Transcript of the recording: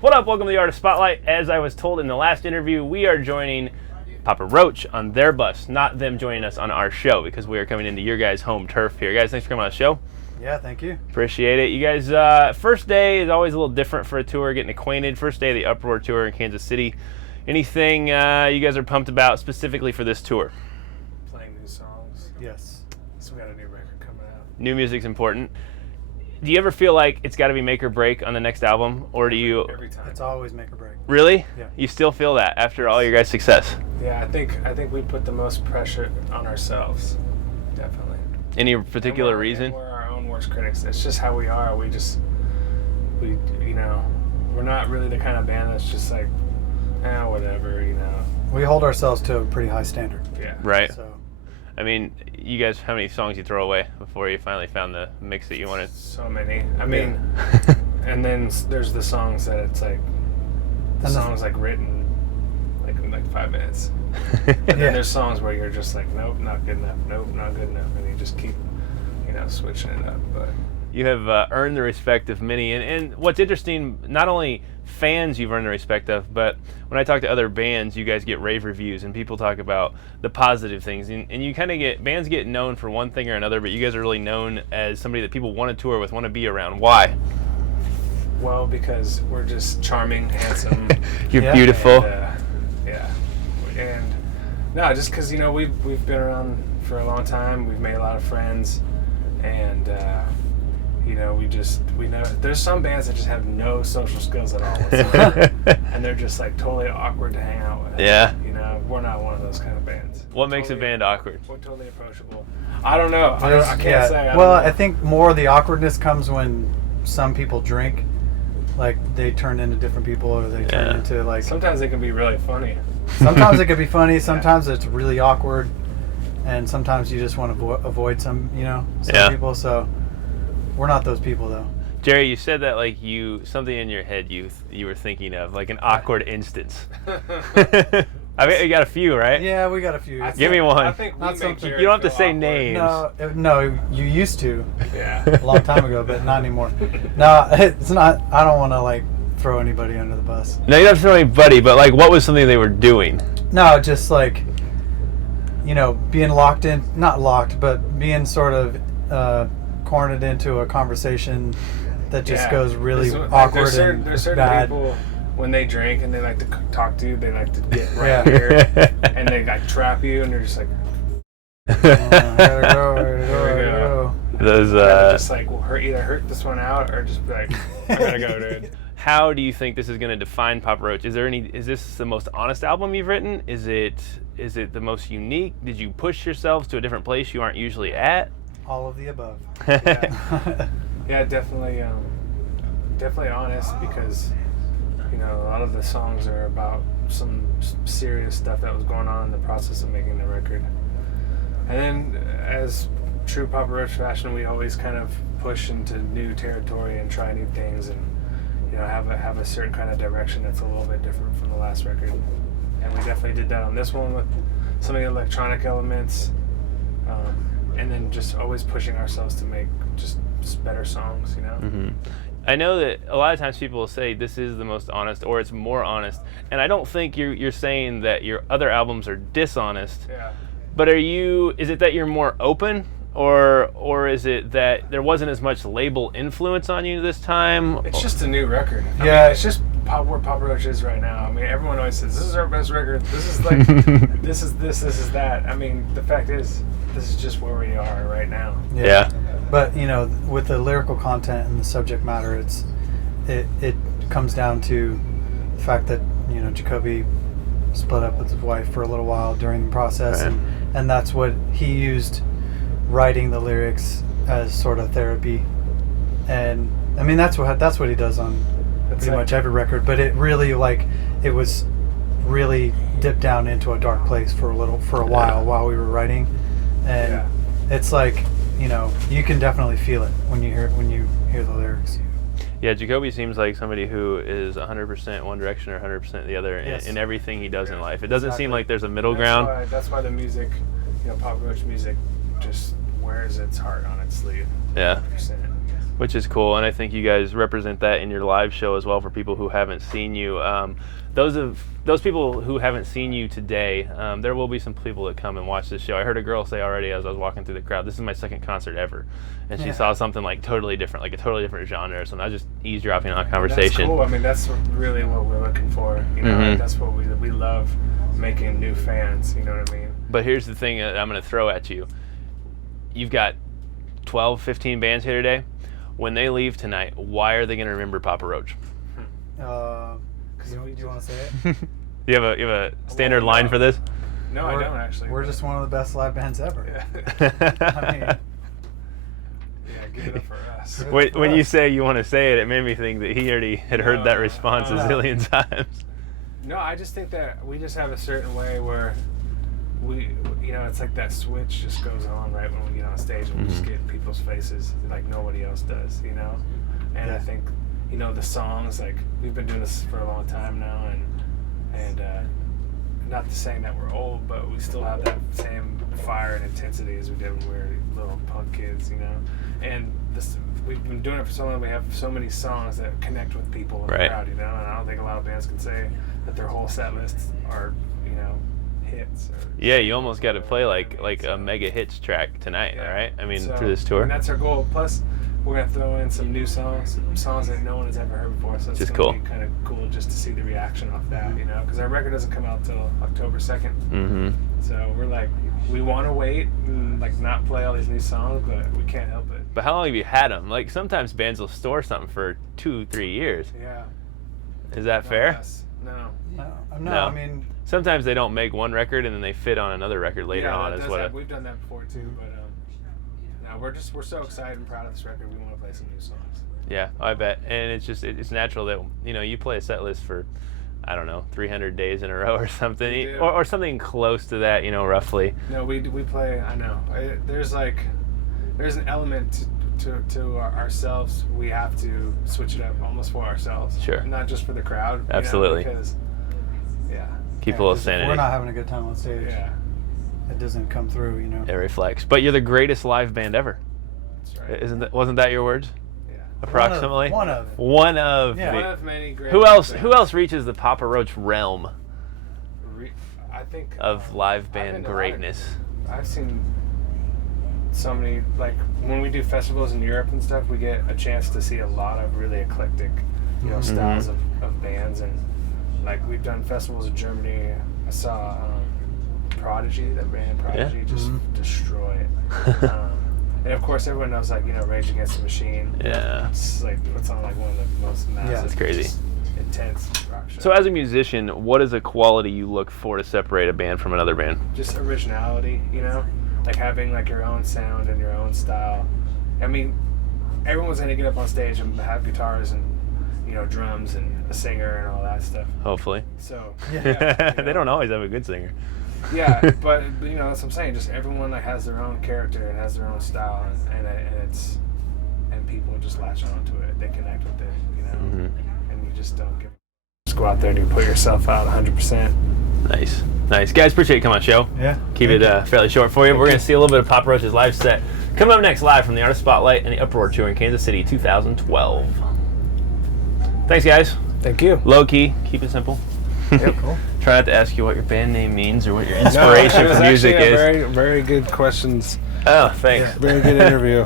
What up? Welcome to the Artist Spotlight. As I was told in the last interview, we are joining Papa Roach on their bus, not them joining us on our show, because we are coming into your guys' home turf here. Guys, thanks for coming on the show. Yeah, thank you. Appreciate it. You guys, first day is always a little different for a tour, getting acquainted. First day of the Uproar tour in Kansas City. Anything you guys are pumped about specifically for this tour? Playing new songs. Yes. So we got a new record coming out. New music's important. Do you ever feel like it's got to be make or break on the next album, or do you? Every time. It's always make or break. Really? Yeah. You still feel that after all your guys' success? Yeah, I think we put the most pressure on ourselves. Definitely. Any particular reason? And we're our own worst critics. It's just how we are. We we're not really the kind of band that's just like, whatever, We hold ourselves to a pretty high standard. Yeah. Right. So I mean, you guys, how many songs you throw away before you finally found the mix that you wanted? So many. I mean, and then there's the songs that it's like, the songs like written like in like 5 minutes. And then there's songs where you're just like, nope, not good enough. Nope, not good enough. And you just keep, switching it up. But You have earned the respect of many. And what's interesting, not only fans you've earned the respect of, but when I talk to other bands, you guys get rave reviews and people talk about the positive things. And you kind of bands get known for one thing or another, but you guys are really known as somebody that people want to tour with, want to be around. Why? well, because we're just charming, handsome. You're beautiful. And no, just because we've been around for a long time. We've made a lot of friends, and we know there's some bands that just have no social skills at all whatsoever, and they're just like totally awkward to hang out with. Yeah. We're not one of those kind of bands. What makes a band awkward? We're totally approachable. I don't know. I can't say. I think more of the awkwardness comes when some people drink, like they turn into different people, or they turn into like. Sometimes they can be really funny. Sometimes it can be funny. Sometimes it's really awkward, and sometimes you just want to avoid some people. So we're not those people, though. Jerry, you said that like something in your head you were thinking of, like an awkward instance. I mean, you got a few, right? Yeah, we got a few. Give me one. I think Not something. You don't have to say names. No, you used to. Yeah. A long time ago, but not anymore. No, it's not. I don't want to like throw anybody under the bus. No, you don't have to throw anybody, but like, what was something they were doing? No, just like, being locked in, not locked, but being sort of cornered into a conversation that just goes really awkward and there's certain bad. people, when they drink and they like to talk to you, they like to get right here, and they like trap you, and they're just like, I gotta go. Those just like either hurt this one out or just be like, I gotta go, dude. How do you think this is going to define Papa Roach? Is this the most honest album you've written? Is it the most unique? Did you push yourselves to a different place you aren't usually at? All of the above. Yeah, definitely honest, because a lot of the songs are about some serious stuff that was going on in the process of making the record. And then, as true Papa Roach fashion, we always kind of push into new territory and try new things, and have a certain kind of direction that's a little bit different from the last record. And we definitely did that on this one with some of the electronic elements, and then just always pushing ourselves to make just better songs. Mm-hmm. I know that a lot of times people will say this is the most honest, or it's more honest, and I don't think you're saying that your other albums are dishonest. Yeah. But is it that you're more open, or is it that there wasn't as much label influence on you this time? It's just a new record. I mean, it's just where Papa Roach is right now. I mean, everyone always says, this is our best record. This is like, this is that. I mean, the fact is, this is just where we are right now. Yeah. But, with the lyrical content and the subject matter, it comes down to the fact that, Jacoby split up with his wife for a little while during the process, right. and that's what he used writing the lyrics as sort of therapy. And I mean that's what he does on pretty much every record, but it really it was really dipped down into a dark place for a while we were writing, and it's like you can definitely feel it when you hear the lyrics. Yeah, Jacoby seems like somebody who is 100% one direction or 100% the other in everything he does in life. It doesn't seem like there's a middle ground. That's why the music, Papa Roach music, just wears its heart on its sleeve. Yeah. 100%. which is cool, and I think you guys represent that in your live show as well for people who haven't seen you. Those people who haven't seen you today, there will be some people that come and watch this show. I heard a girl say already as I was walking through the crowd, this is my second concert ever, and she saw something like totally different, like a totally different genre. So I was just eavesdropping on a conversation. That's cool. I mean, that's really what we're looking for. You know, like, that's what we love, making new fans. You know what I mean? But here's the thing that I'm going to throw at you. You've got 12, 15 bands here today. When they leave tonight, why are they going to remember Papa Roach? Do you want to say it? You have a standard line for this? No, I don't actually. We're just one of the best live bands ever. Yeah. I mean, give it up for us. When you say you want to say it made me think that he already had heard that response a zillion times. No, I just think that we just have a certain way where it's like that switch just goes on right when we get on stage and we just get in people's faces like nobody else does, you know? And I think, the songs, like, we've been doing this for a long time now, and not to saying that we're old, but we still have that same fire and intensity as we did when we were little punk kids, you know? And we've been doing it for so long, we have so many songs that connect with people in the crowd, you know? And I don't think a lot of bands can say that their whole set lists are, hits. Yeah, you almost got to play like a mega hits track tonight, right? I mean, through this tour. And that's our goal. Plus, we're going to throw in some new songs that no one has ever heard before. So it's going to be kind of cool just to see the reaction off that, because our record doesn't come out till October 2nd. Mm-hmm. So we're like, we want to wait and like not play all these new songs, but we can't help it. But how long have you had them? Like, sometimes bands will store something for 2-3 years. Yeah. Is that fair? Less. No. I mean, sometimes they don't make one record and then they fit on another record later on. We've done that before too, but we're so excited and proud of this record. We want to play some new songs. Yeah, I bet. And it's natural that you play a set list for, I don't know, 300 days in a row or something, or something close to that, roughly. No, we play. I know. There's an element to ourselves. We have to switch it up almost for ourselves. Sure. Not just for the crowd. Absolutely. Because keep a little sanity. If we're not having a good time on stage. Yeah. It doesn't come through, It reflects. But you're the greatest live band ever. That's right. Wasn't that your words? Yeah. Approximately. One of One of many great. Who else reaches the Papa Roach realm? I think of live band greatness. I've seen so many, like when we do festivals in Europe and stuff, we get a chance to see a lot of really eclectic, styles of bands, and like we've done festivals in Germany. I saw Prodigy, that band Prodigy, just destroy it. And of course, everyone knows Rage Against the Machine. Yeah, it's like puts on like one of the most massive, that's crazy, intense rock shows. So, as a musician, what is a quality you look for to separate a band from another band? Just originality, like having like your own sound and your own style. I mean, everyone's gonna get up on stage and have guitars and drums and a singer and all that stuff. Hopefully. So they don't always have a good singer. Yeah, but that's what I'm saying. Just everyone has their own character and has their own style, and people just latch onto it. They connect with it, and you just don't give. Just go out there and you put yourself out 100%. Nice, guys. Appreciate you coming on the show. Yeah. Keep it fairly short for you. We're gonna see a little bit of Papa Roach's live set coming up next, live from the Artist Spotlight and the Uproar tour in Kansas City, 2012. Thanks, guys. Thank you. Low key, keep it simple. Yep. Cool. Try not to ask you what your band name means or what your inspiration for music is. Very, very good questions. Oh, thanks. Very good interview.